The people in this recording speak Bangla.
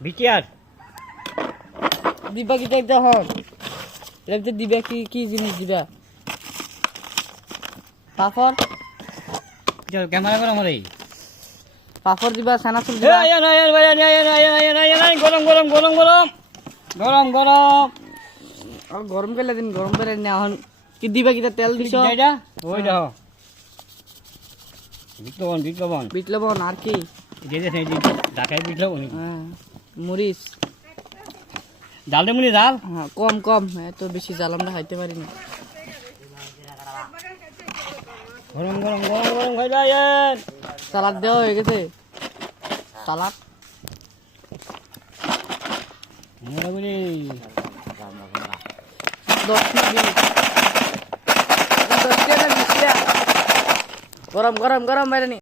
বিটিআর দিবা কি চাইতে হন লেবতে দিবা কি কি জিনিস দিবা পাপড় চল ক্যামেরা করো আমারে পাপড় দিবা সানাসুল দিবা গরম গরম গরম গরম গরম গরম আর গরম করে দিন গরম করে না হন কি দিবা কি তেল দিছো এইটা ওই দেখো বিট লবণ বিট লবণ আর কি যে যে ঢাকায় বিট লবণ হ্যাঁ মরিচ জাল দে মুনি জাল হ্যাঁ কম কম এত বেশি জাল আমরা খাইতে পারি না গরম গরম গরম গরম খাই যায় সালাদ দেওয়া হয়ে গেছে সালাদ মোটামুটি 10 মিনিট 10 টাকা 20 টাকা গরম গরম গরম বাইরে নি